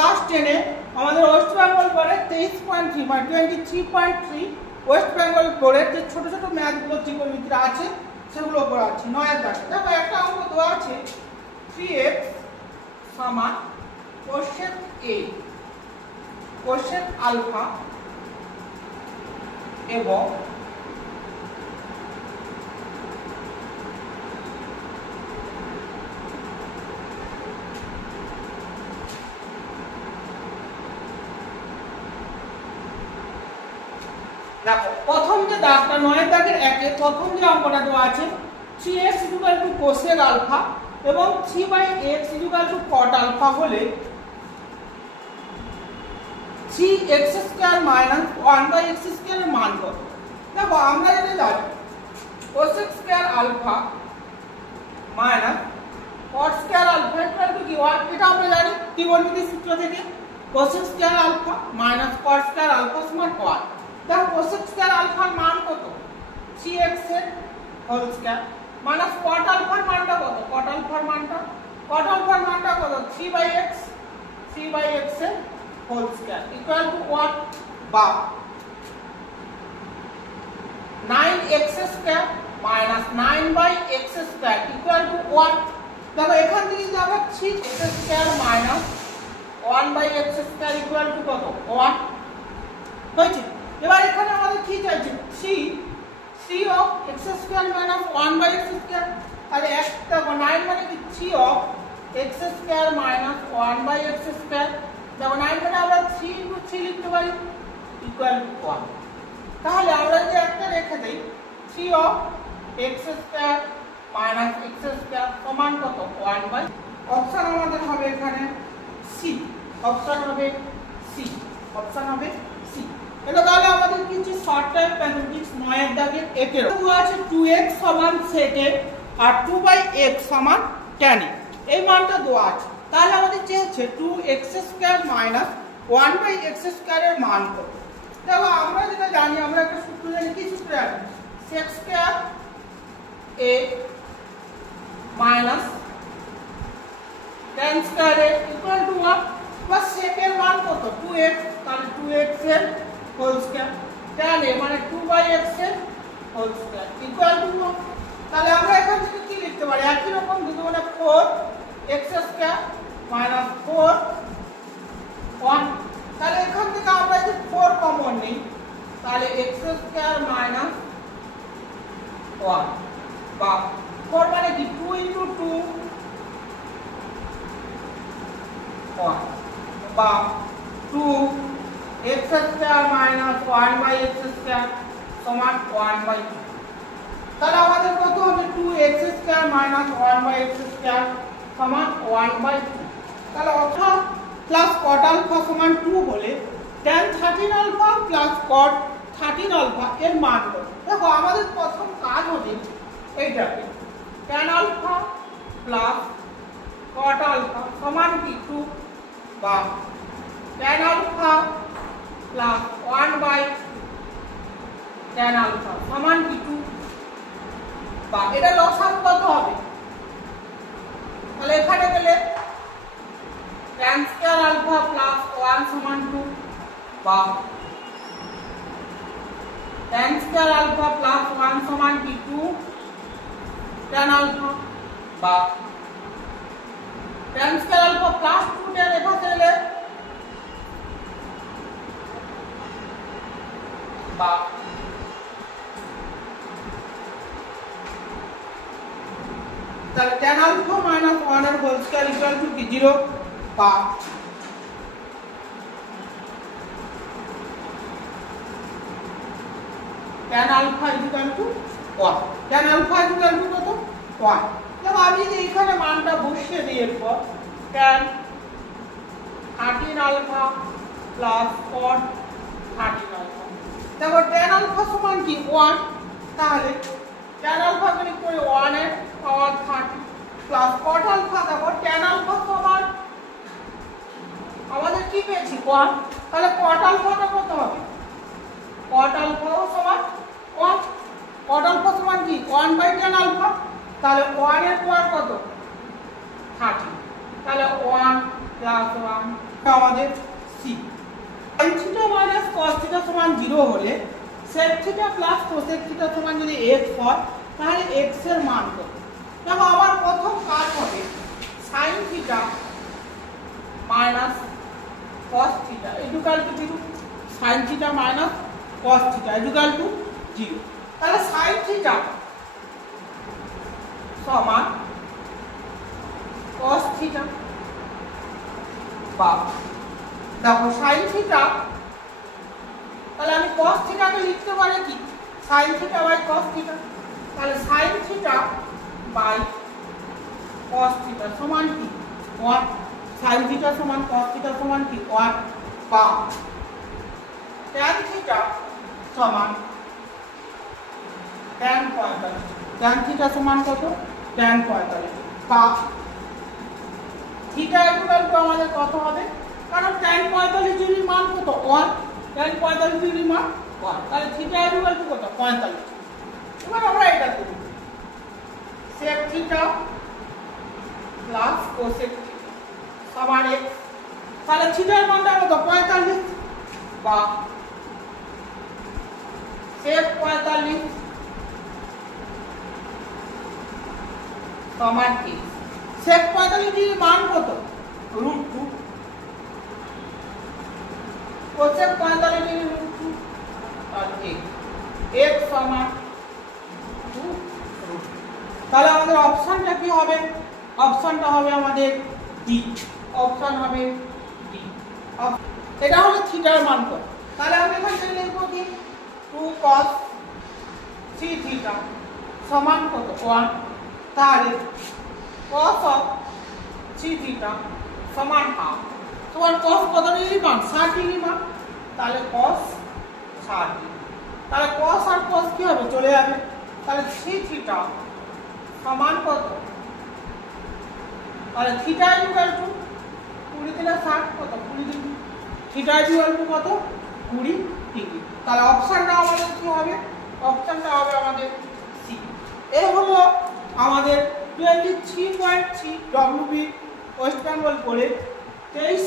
Class 10-এ আমাদের West Bengal বোর্ডে 23.3 মানে 23.3 ওয়েস্ট বেঙ্গল বোর্ডের যে ছোট ছোট ম্যাথগুলো ত্রিকোণমিতিরা আছে সেগুলো পড়াচ্ছি। 9 দাগে দেখো একটা অঙ্ক দেওয়া আছে 3x সমান কোসেক a কোসেক আলফা এবং দেখো প্রথম যে দাগটা 9 দাগের একে প্রথম যে অঙ্কটা দেওয়া আছে 3x কোসেক আলফা এবং 3/x cot আলফা হলে 3x² - 1/x² এর মান কত? দেখো আমরা যেটা জানি cosec square alpha minus cot square alpha equal to কি হয় এটা আমরা জানি ত্রিকোণমিতির সূত্র থেকে cosec square alpha minus cot square alpha সমান 1। দেখো কোসেক স্কয়ার আলফার মান কত 3x এর হোল স্কয়ার মাইনাস কট আলফার মানটা কত কট আলফার মানটা কত 3/x এর হোল স্কয়ার ইকুয়াল টু 1 বা 9x² minus 9/x² equal to 1। দেখো এখান থেকে যদি আমরা 3x² minus 1/x² equal to কত 1 হয়েছে। এবার এখানে আমাদের কি চাইছে 3 of x² minus 1/x²। তাহলে একটা 9 মানে কি 3 of x² minus 1/x²। দেখো 9 মানে আমরা 3 into 3 লিখতে পারি ইকুয়াল টু 1। তাহলে আমরা যদি একটা রেখে দেই 3 of x² minus x² সমান কত 1/। অপশন আমাদের হবে এখানে সি, অপশন হবে সি। এটা তাহলে আমাদের কিছু শর্ট টাইম ম্যাথমেটিক্স 9 এর দাগের একের দেওয়া আছে 2x সমান sec a আর 2/x সমান tan a এই মানটা দেওয়া আছে। তাহলে আমাদের চেয়েছে 2x² মাইনাস 1/x² এর মান কত? দেখো আমরা যেটা জানি আমরা একটা সূত্র জানি কি সূত্র জানি sec square a minus tan square a equal to 1 বা sec এর মান কত 2x তাহলে 2x এর হোল স্কয়ার tan a মানে 2/x এর হোল স্কয়ার ইকুয়াল টু 1। তাহলে আমরা এখান থেকে কি লিখতে পারি একই রকম দুটো মানে 4x² মাইনাস 4 1। তাহলে এখান থেকে আমরা যদি 4 কমন নিই তাহলে x² মাইনাস 1 বা 4 মানে কি 2 into 2 1 বা 2x² minus 1/x² সমান 1/2। তাহলে আমাদের কত হবে 2x² minus 1/x² সমান 1/2। তাহলে অর্থাৎ প্লাস cot আলফা সমান 2 হলে tan 13 alpha plus cot 13 alpha এর মান কত? দেখো আমাদের প্রথম কাজ হবে এইটাকে tan alpha plus cot alpha সমান কি 2 বা tan alpha plus 1/tan alpha সমান কি 2 বা এটা লসাগু কত হবে? তাহলে এখানে গেলে tan স্কয়ার আলফা প্লাস 1 সমান 2 বা tan স্কয়ার আলফা প্লাস 1 সমান কি 2 tan আলফা বা tan square alpha plus 2 tan লেখা গেলে বা তাহলে tan আলফা মাইনাস 1 এর হোল স্কয়ার ইকুয়াল টু কি 0 বা tan alpha equal to 1। tan alpha equal to কত 1। দেখো আমি যদি এখানে মানটা বসিয়ে দিই এরপর tan 13 alpha plus cot 13 alpha. দেখো tan আলফা সমান কি 1 তাহলে tan আলফা গুণিত করে 1 এর পাওয়ার 30 প্লাস cot আলফা দেখো tan আলফা সমান আমাদের কি পেয়েছি 1 তাহলে cot আলফাটা কত হবে cot আলফাও সমান 1 cot আলফা সমান কি 1/tan আলফা তাহলে 1 এর পাওয়ার কত 30 তাহলে 1 + 1 আমাদের C. sin theta minus cos theta সমান 0 হলে sec theta plus cosec theta সমান যদি x হয় তাহলে x এর মান কত? দেখো আমার প্রথম কাজ হবে sin theta minus cos theta equal to 0, sin theta minus cos theta equal to 0। তাহলে sin থিটা সমান cos থিটা বা দেখো sin থিটা, তাহলে আমি cos থিটাকে লিখতে পারি কি sin theta by cos theta. তাহলে sin theta by cos theta সমান কি 1, sin থিটা সমান cos থিটা সমান কি 1 বা tan থিটা সমান tan 45, tan থিটা সমান কত tan 45 বা থিটা ইকুয়াল টু আমাদের কত হবে, কারণ tan 45 ডিগ্রি মান কত 1, tan 45 ডিগ্রি মান 1, তাহলে থিটা ইকুয়াল টু কত 45। এবার আমরা এটা করি sec theta plus cosec theta সমান x, তাহলে থিটার মানটা কত 45 বা sec 45 সমান কি sec 45 ডিগ্রি মান কত √2, cosec 45 ডিগ্রি √2 আর x সমান 2 √2। তাহলে আমাদের অপশনটা কি হবে, অপশনটা হবে আমাদের ডি, অপশন হবে ডি। এটা হলো থিটার মান কত, তাহলে আমি এখানে লিখব কি 2 cos 3 থিটা সমান কত 1, তাহলে cos of 3 থিটা সমান হাফ, তোমার cos কত ডিগ্রি মান 60 ডিগ্রি মান, তাহলে cos 60 ডিগ্রি, তাহলে cos আর cos কি হবে চলে যাবে, তাহলে 3 থিটা সমান কত, তাহলে থিটা ইকুয়াল টু 20 দিলে 60 কত 20 ডিগ্রি, থিটা ইকুয়াল টু কত 20 ডিগ্রি। তাহলে অপশনটা আমাদের কি হবে, অপশনটা হবে আমাদের সি। এই হলো আমাদের 23.3 WB ওয়েস্ট বেঙ্গল করে 23